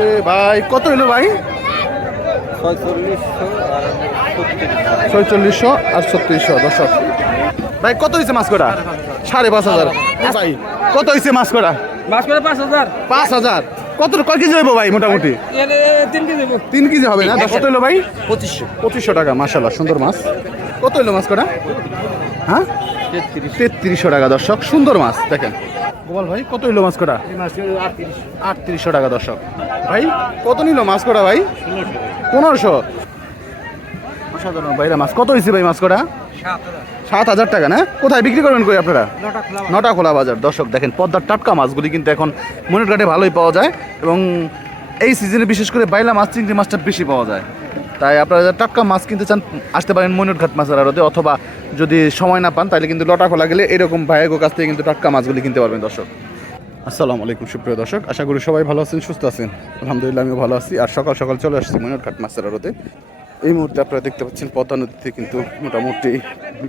এ ভাই কত হইল ভাই? ছয়চল্লিশশো আর ছত্রিশশো দর্শক। ভাই কত হয়েছে মাছ করা সাড়ে পাঁচ হাজার। ভাই কত হয়েছে মাছ করা মাছ করে পাঁচ হাজার। পাঁচ হাজার। কত কয় কেজি হইব ভাই মোটামুটি? তিন কেজি তিন কেজি হবে না? কত হইল ভাই? পঁচিশশো। পঁচিশশো টাকা মাসাল্লাহ সুন্দর মাছ। কত হইল মাছ কটা হ্যাঁ তেত্রিশশো টাকা দর্শক সুন্দর মাছ দেখেন। গোপাল ভাই কত হইল মাছ কটা? আটত্রিশশো টাকা দর্শক। ভাই কত নিল মাছ কটা ভাই? পনেরোশো। অসাধারণ ভাইরা মাছ। কত হয়েছে ভাই মাছ কটা? সাত হাজার। টাকা না? কোথায় বিক্রি করবেন কই আপনারা? নটা খোলা বাজার। দর্শক দেখেন পদ্মার টাটকা মাছগুলি কিন্তু এখন মনের ঘাটে ভালোই পাওয়া যায় এবং এই সিজনে বিশেষ করে বাইলা মাছ চিংড়ি মাছটা বেশি পাওয়া যায়। তাই আপনারা যারা টাটকা মাছ কিনতে চান, আসতে পারেন ময়ূরঘাট মাছের আড়তে অথবা যদি সময় না পান, তাহলে কিন্তু লটা খোলা গেলে এরকম ভাইয়ের কাছ থেকে কিন্তু টাটকা মাছগুলি কিনতে পারবেন দর্শক। আসসালামু আলাইকুম, সুপ্রিয় দর্শক। আশা করি সবাই ভালো আছেন, সুস্থ আছেন। আলহামদুলিল্লাহ, আমিও ভালো আছি। আর সকাল সকাল চলে আসছি ময়ূরঘাট মাছের আড়তে। এই মুহূর্তে আপনারা দেখতে পাচ্ছেন, পদ্মা নদীতে কিন্তু মোটামুটি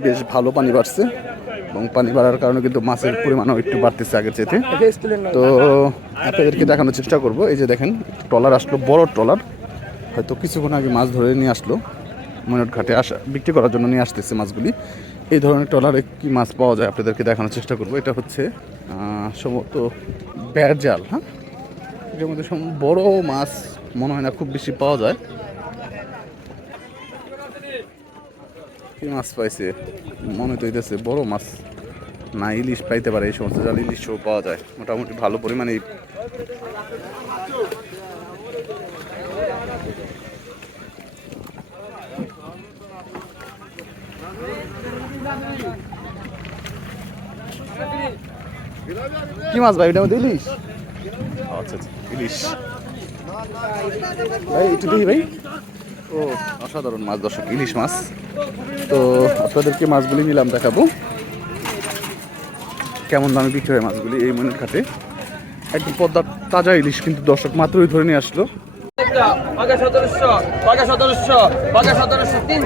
বেশ ভালো পানি বাড়ছে এবং পানি বাড়ার কারণে কিন্তু মাছের পরিমাণও একটু বাড়তেছে আগের চেয়ে তো আপনাদেরকে দেখানোর চেষ্টা করব। এই যে দেখেন, ট্রলার আসলো, বড় ট্রলার। হয়তো কিছুক্ষণ আগে মাছ ধরে নিয়ে আসলো ময়ূর ঘাটে আসা, বিক্রি করার জন্য নিয়ে আসতেছে মাছগুলি। এই ধরনের ট্রলারে কি মাছ পাওয়া যায় আপনাদেরকে দেখানোর চেষ্টা করব। এটা হচ্ছে সম্ভবত ব্যাট জাল হ্যাঁ? এটার মধ্যে বড় মাছ মনে হয় না খুব বেশি পাওয়া যায়। কি মাছ পাইছে? মনে তো হইতেছে বড় মাছ না, ইলিশ পাইতে পারে, এই সমস্ত জাল ইলিশও পাওয়া যায়। মোটামুটি ভালো পরিমাণে কি মাছ ভাই? এটা মধ্যে ইলিশ? আচ্ছা আচ্ছা ইলিশ। ভাই একটু দেখি ভাই। ও অসাধারণ মাছ দর্শক ইলিশ মাছ। তো আপনাদেরকে মাছগুলি নিলাম দেখাবো। কেমন দামে বিক্রি হয় মাছগুলি এই মনের ঘাটে একদম পদ্মার তাজা ইলিশ কিন্তু দর্শক মাত্রই ধরে নিয়ে আসলো। বাঘা সতেরোশো তিন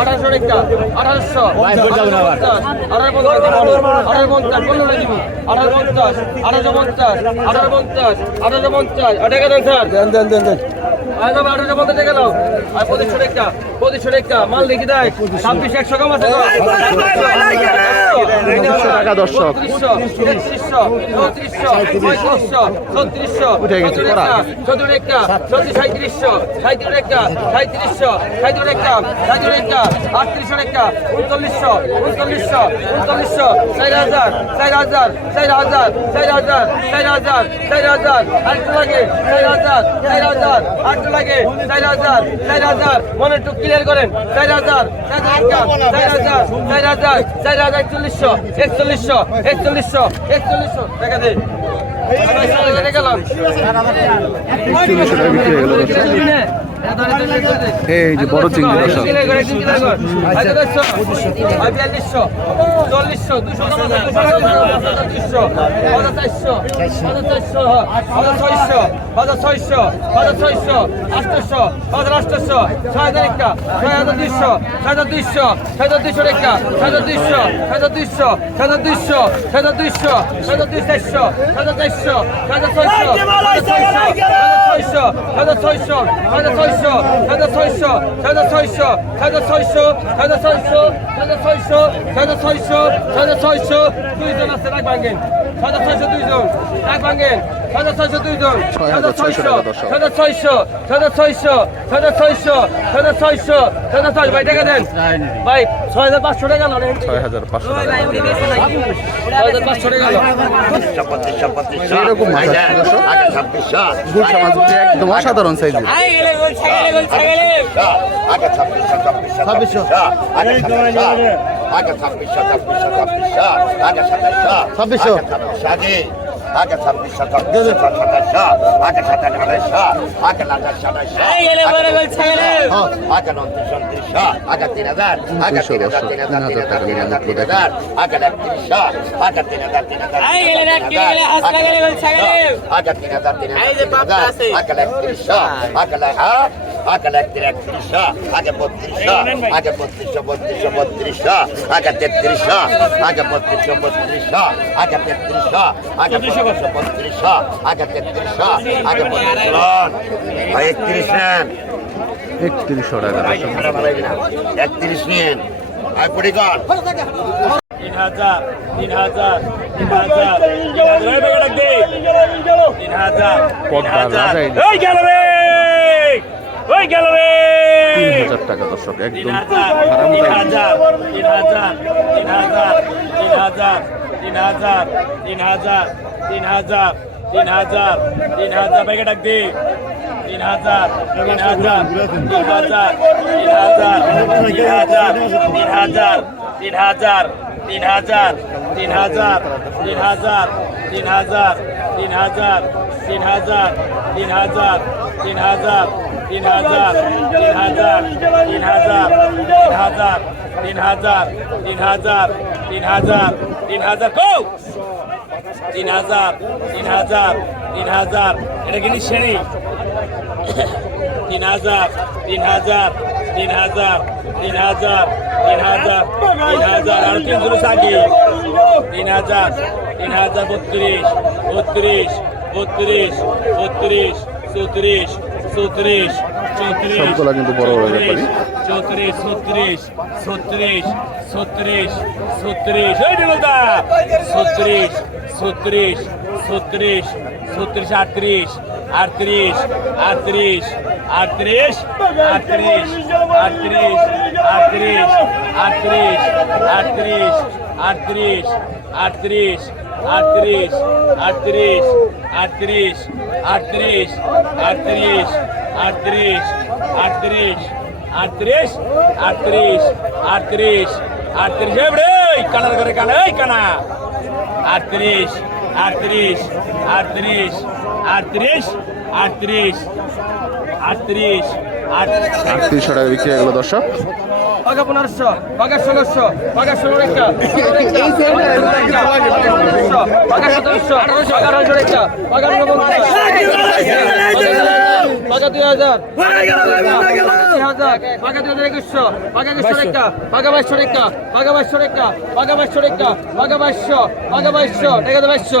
আঠারোশো টাকা আঠারোশো। আঠারো পঞ্চাশ আঠারো পঞ্চাশ পনেরো দিব আঠারো পঞ্চাশ আঠারো পঞ্চাশ আঠারো পঞ্চাশ। আঠারো পঞ্চাশ আঠারো দেন স্যার। দেন দেন দেন দেন। আঠারোশো পঞ্চাশ আর পঁচিশশো পঁচিশশো মাল দেখি দেয়। ছাব্বিশ একশো কম আছে পঁচিশশো টাকা দর্শক। পঁয়ত্রিশশো উঠে গেছে, করা। উনচল্লিশশো উনচল্লিশশো উনচল্লিশশো চার হাজার চার হাজার চার হাজার চার হাজার চার হাজার চার হাজার আরেকটু লাগে চার হাজার চার হাজার আরেকটু লাগে চার হাজার চার হাজার মনে একটু ক্লিয়ার করেন চার হাজার চার হাজার চার হাজার চার হাজার চার হাজার একচল্লিশশো একচল্লিশশো একচল্লিশশো একচল্লিশশো। দেখা দে। এই যে বড় চিংড়ি দুইশো দুইশো দুইশো দুইশো দুইশো দুইশো চিংড়ি দর্শক ছয়শো ছয়শো ছয়শো ছয়শো ছয়শো ছয়শো ছয়শো ছয়শো ছয়শো ছয়শো ছয়শো ছয়শো ছয়শো দুইজন আছে ডাক ভাঙ্গেন ছয়শো ছয়শো দুইজন ডাক ভাঙ্গেন হাজার ছয়শো দুইজন হাজার ছয়শো হাজার ছয়শো হাজার ছয়শো হাজার ছয়শো হাজার ছয়শো হাজার ছয়শো ভাই টাকা দেন ভাই ছয় হাজার পাঁচশো টাকা না ছয় হাজার পাঁচশো টাকা ছয় হাজার পাঁচশো টাকা এরকম একদম অসাধারণ সাইজ ছাব্বিশশো ছাব্বিশশো ছাব্বিশশো ছাব্বিশশো আগে ছাব্বিশশো ছাব্বিশশো ছাব্বিশশো আগে সাতাশ আঠাশশো আগে আঠাশ সাতাশশো আগে উনত্রিশ উনত্রিশশো আগে তিন হাজার আগে তিন হাজার তিন হাজার তিন হাজার তিন হাজার তিন হাজার আগে একত্রিশশো আগে তিন হাজার তিন হাজার আগে তিন হাজার তিন হাজার আগে একত্রিশশো আগে হ্যাঁ আগে একত্রিশ একত্রিশশো আগে বত্রিশশো আগে বত্রিশশো বত্রিশশো বত্রিশশো আগে তেত্রিশশো আগে বত্রিশশো বত্রিশশো আগে তেত্রিশশো আগে বত্রিশশো বত্রিশশো আগে তেত্রিশশো আগে বত্রিশশো একত্রিশ নেন। একত্রিশশো টাকা। একত্রিশ নিন। পরিগণ তিন হাজার তিন হাজার তিন হাজার। তিন হাজার তিন হাজার তিন হাজার। রাজাই। এই গেল রে! ওই গেল রে তিন হাজার টাকা দর্শক তিন একদম তিন। হাজার তিন হাজার তিন হাজার তিন হাজার তিন হাজার তিন হাজার তিন হাজার তিন হাজার তিন হাজার বেগে ডাক দে তিন হাজার তিন হাজার তিন হাজার তিন হাজার তিন হাজার তিন হাজার তিন হাজার তিন হাজার তিন হাজার তিন হাজার তিন হাজার তিন হাজার তিন হাজার তিন হাজার তিন হাজার তিন হাজার তিন হাজার তিন হাজার তিন হাজার তিন হাজার তিন হাজার তিন হাজার তিন হাজার কৌ তিন হাজার তিন হাজার তিন হাজার এটা কি শ্রেণি তিন হাজার তিন হাজার তিন হাজার তিন হাজার তিন হাজার তিন হাজার আর তিনশো সাকি তিন হাজার তিন হাজার বত্রিশ বত্রিশ বত্রিশ বত্রিশ চৌত্রিশ চৌত্রিশ চৌত্রিশ সবগুলা কিন্তু বড় বড় ব্যাপারই। চৌত্রিশ ছত্রিশ ছত্রিশ ছত্রিশ ছত্রিশ এই বিনোদা ছত্রিশ ছত্রিশ ছত্রিশ ছত্রিশ আটত্রিশ আটত্রিশ আটত্রিশ আটত্রিশ আটত্রিশ আটত্রিশ আটত্রিশ আটত্রিশ আটত্রিশ আটত্রিশ আটত্রিশ আটত্রিশ আটত্রিশ আটত্রিশ আটত্রিশ আটত্রিশ আটত্রিশ আটত্রিশ আটত্রিশ আটত্রিশ আটত্রিশ আটত্রিশ এবারে কানার ঘরে কানা এই কানা আটত্রিশ আটত্রিশ আটত্রিশ আটত্রিশ আটত্রিশ আটত্রিশ আটত্রিশ আটত্রিশশো টাকা বিক্রি হয়ে গেল দর্শক পাকা পনেরোশো পাকা ষোলোশো পাকা ষোলো একটা পাকা সতেরোশো পাকা আঠারোশো পাকা পাকা দুই হাজার। দুই হাজার পাকা দুই হাজার একুশশো পাকা একুশশো রেখা পাকা বাইশশো রেখা পাকা বাইশশো রেখা পাকা বাইশশো রেখা পাকা বাইশশো পাকা বাইশশো টাকা তো বাইশশো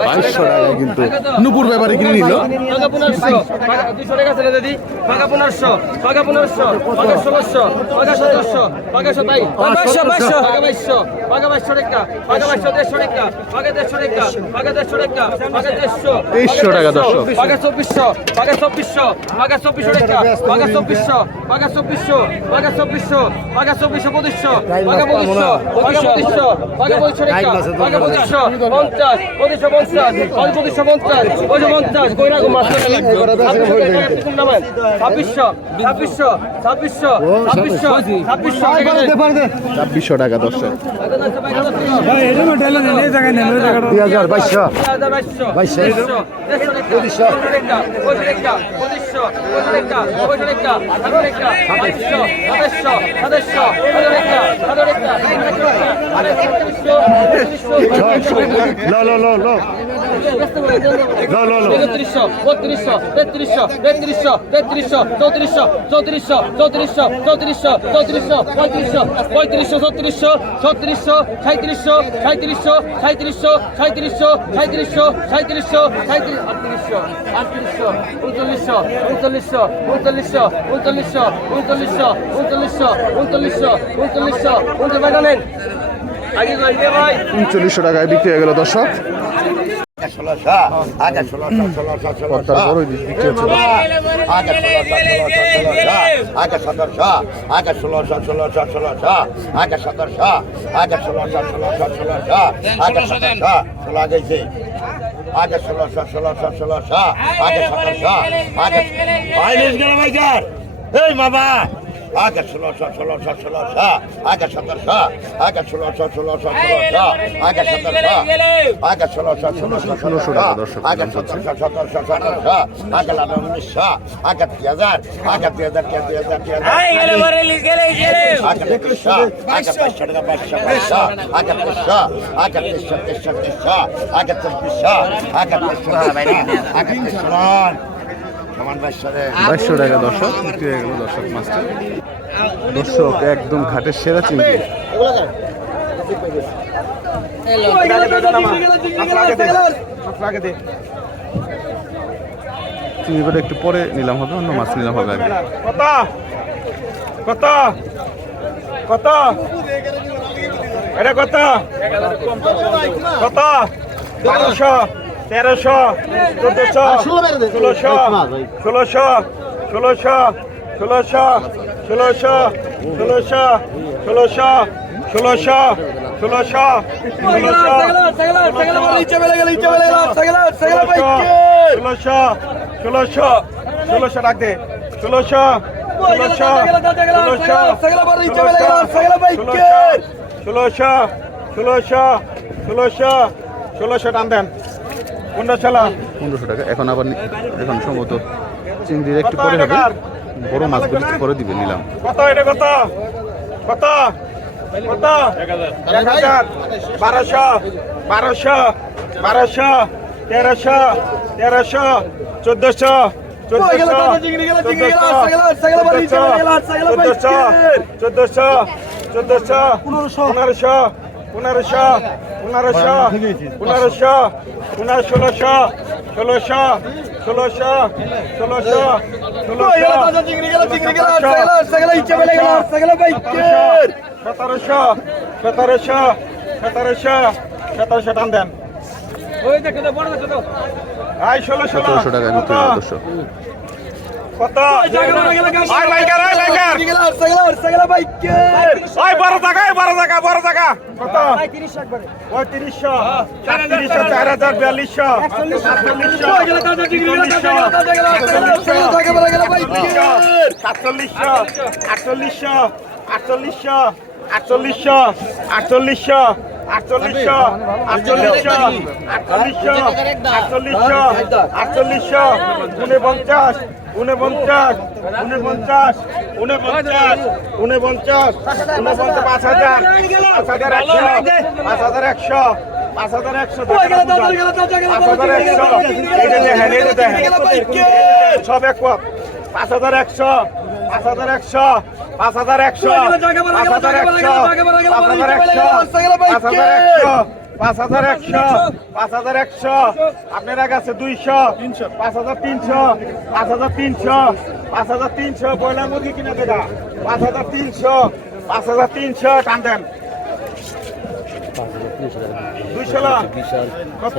বাইশশো টাকা কিন্তু নুপুর ব্যাপারে কিনে নিল। পাকা পনেরোশো। পাকা দুইশো টাকা ছেড়ে দিদি। পাকা পনেরোশো। পাকা পনেরোশো। পাকা ষোলোশো। পাকা সতেরোশো। পাকা সতাই বাইশশো বাইশশো পাকা বাইশশো। পাকা বাইশশো টাকা। পাকা বাইশশো দেড়শো টাকা। পাকা দেড়শো টাকা। পাকা দেড়শো টাকা। পাকা দেড়শো। তেইশশো টাকা দর্শক। পাকা চব্বিশশো। পাকা চব্বিশশো পাকা চব্বিশশো টাকা পাকা চব্বিশশো পাকা চব্বিশশো পাকা চব্বিশশো পাকা চব্বিশশো পঁচিশশো পাকা পঁচিশশো পাকা পঁচিশশো। পাকা পঁচিশশো টাকা পাকা পঁচিশশো পঞ্চাশ পঁচিশশো পঞ্চাশ পঁচিশশো পঞ্চাশ পঁচিশশো পঞ্চাশ কই রাখো। মাছ ছাব্বিশশো ছাব্বিশশো ছাব্বিশশো ছাব্বিশশো ছাব্বিশশো। ছাব্বিশশো টাকা দর্শক দুই হাজার বাইশশো। বাইশশো পঁচিশটা পঁচিশশো পঁচিশটা পঁচিশটা আঠারোটা সাতাশশো সাতাশশো সাতাশশো আঠারোটা আঠারোটা আঠারোটা তেত্রিশশো বত্রিশশো তেত্রিশশো তেত্রিশশো তেত্রিশশো চৌত্রিশশো চৌত্রিশশো চৌত্রিশশো চৌত্রিশশো চৌত্রিশশো পঁয়ত্রিশশো পঁয়ত্রিশশো ছত্রিশশো ছত্রিশশো সাঁত্রিশশো সাঁত্রিশশো সাঁত্রিশশো সাঁত্রিশশো সাঁত্রিশশো সাঁত্রিশশো সাঁত্রিশ আটত্রিশশো আটত্রিশশো উনচল্লিশশো উনচল্লিশশো উনচল্লিশশো উনচল্লিশশো উনচল্লিশশো উনচল্লিশশো উনচল্লিশশো উনচল্লিশশো উনচল্লিশ টাকায় বিক্রি হয়ে গেল দর্শক আগে ষোলোশো ষোলোশো ষোলোশো আগে সতেরোশো আগে বাইশ গেল ভাই এই বাবা আগে ষোলোশো ষোলোশো ষোলোশো আগে সতেরোশো আগে ষোলোশো ষোলোশো ষোলোশো আগে সতেরোশো আগে ষোলোশো ষোলোশো ষোলোশো টাকা দর্শক আগে দাম চলছে। সতেরোশো সতেরোশো সতেরোশো আগে লাভ উনিশশো আগে দুই হাজার আগে দুই হাজার দুই হাজার বাইশশো টাকা দর্শক বিক্রি হয়ে গেল দর্শক মাছটা দর্শক একদম ঘাটের সেরা চিংড়ি চিংড়ি করে একটু পরে নিলাম হবে অন্য মাছ নিলাম হবে আগে কত কত কত এটা কত কত তেরোশো চোদ্দশো ষোলোশো ষোলোশো ষোলোশো ষোলোশো ষোলোশো ষোলোশো ষোলোশো ষোলোশো ষোলোশো ষোলোশো ষোলোশো ষোলোশো ডাক দে ষোলোশো ষোলোশো ষোলোশো ষোলোশো ষোলোশো ষোলোশো টান দেন পনেরোশো টাকা। এখন আবার এখন সম্ভবত চিংড়ির একটু পরে হবে। বড় মাছগুলো একটু পরে দিবে নিলাম। কত এটা কত? কত? কত? এক হাজার। বারোশো বারোশো বারোশো তেরোশো তেরোশো চোদ্দশো চোদ্দশো চোদ্দশো চোদ্দশো পনেরোশো পনেরোশো পনেরোশো পনেরোশো পনেরো ষোলোশো ষোলোশো ষোলোশো ষোলোশো সতেরোশো সতেরোশো সতেরোশো সতেরোশো টান দেন। আই ষোলো কত? আয় বাইকার আয় বাইকার। সাইকেল সাইকেল বাইকার আয় 12 টাকা 12 টাকা 12 টাকা কত? ভাই 30 একবারে। ওই আটচল্লিশশো আটচল্লিশশো আটচল্লিশশো আটচল্লিশশো আটচল্লিশশো, উনপঞ্চাশ উনপঞ্চাশ উনপঞ্চাশ উনপঞ্চাশ উনপঞ্চাশ উনপঞ্চাশ, পাঁচ হাজার পাঁচ হাজার একশো, পাঁচ হাজার একশো, পাঁচ হাজার একশো পাঁচ হাজার একশো দেখেন এই সব এক পাঁচ হাজার একশো পাঁচ হাজার একশো পাঁচ হাজার একশো পাঁচ হাজার একশো পাঁচ হাজার একশো পাঁচ হাজার একশো পাঁচ হাজার একশো পাঁচ হাজার একশো আপনার কাছে দুইশো পাঁচ হাজার তিনশো পাঁচ হাজার তিনশো পাঁচ হাজার তিনশো পয়লা মুরগি কিনে দেবা পাঁচ হাজার তিনশো পাঁচ হাজার তিনশো টান দেন দুইশো কত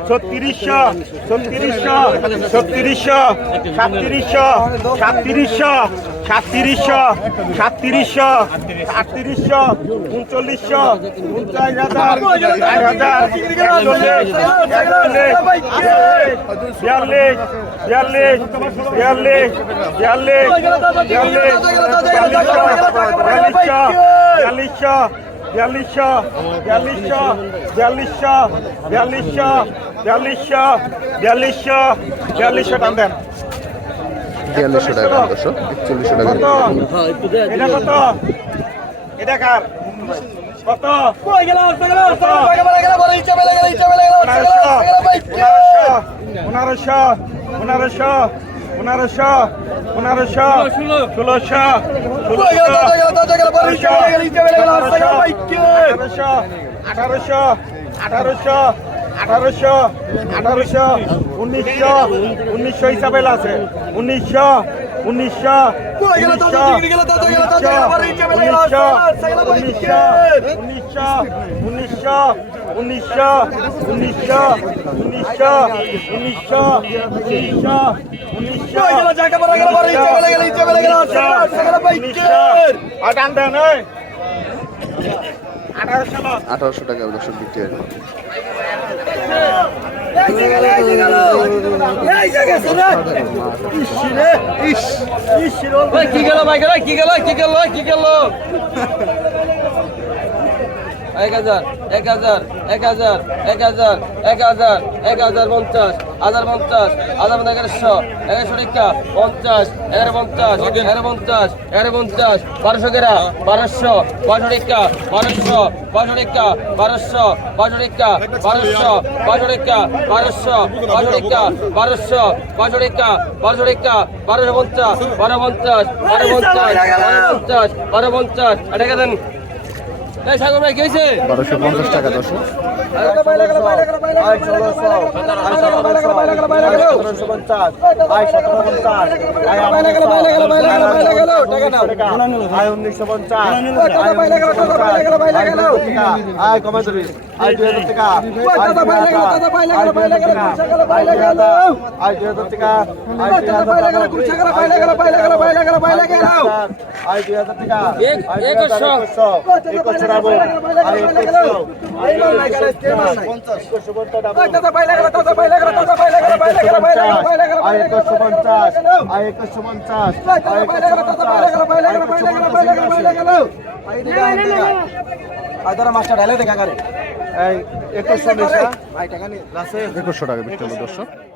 ছত্রিশশো ছত্রিশশো ছত্রিশশো, সাতত্রিশশো সাতত্রিশশো সাতত্রিশশো সাতত্রিশশো আটত্রিশশো উনচল্লিশশো উনচাশ হাজার চার হাজার, একচল্লিশ বিয়াল্লিশ বিয়াল্লিশ বিয়াল্লিশ বিয়াল্লিশ বিয়াল্লিশ বিয়াল্লিশশো বিয়াল্লিশশো বিয়াল্লিশশো বিয়াল্লিশশো বিয়াল্লিশশো বিয়াল্লিশশো বিয়াল্লিশশো বিয়াল্লিশশো টান দেন। বিয়াল্লিশশো টাকা দর্শক। একচল্লিশশো টাকা কত? এটা কত? এটা কার? কত? পনেরোশো পনেরোশো পনেরোশো পনেরোশো ষোলোশো আঠারোশো আঠারোশো আঠারোশো আঠারোশো উনিশশো উনিশশো হিসাবে আছে উনিশশো উনিশশো আঠারোশো টাকা দর্শক বিক্রি কি গেল ভাই কি গেল কি গেল কি গেল এক হাজার এক হাজার এক হাজার এক হাজার এক হাজার এক হাজার পঞ্চাশ হাজার পঞ্চাশ হাজার পঞ্চাশ এগারোশো এগারোশো টিকা পঞ্চাশ এগারো পঞ্চাশ এগারো পঞ্চাশ এগারো পঞ্চাশ বারোশো গেরা বারোশো বারোশো টিকা বারোশো বারোশো টিকা বারোশো বারোশো টিকা বারোশো বারোশো টিকা বারোশো বারোশো টিকা বারোশো বারোশো টিকা বারোশো টিকা বারোশো পঞ্চাশ বারো পঞ্চাশ বারো পঞ্চাশ বারো পঞ্চাশ বারো পঞ্চাশ এটা দেন এই সাগর ভাই কি হয়েছে বারোশো পঞ্চাশ টাকা একুশশো টাকা বিক্রি হলো দর্শক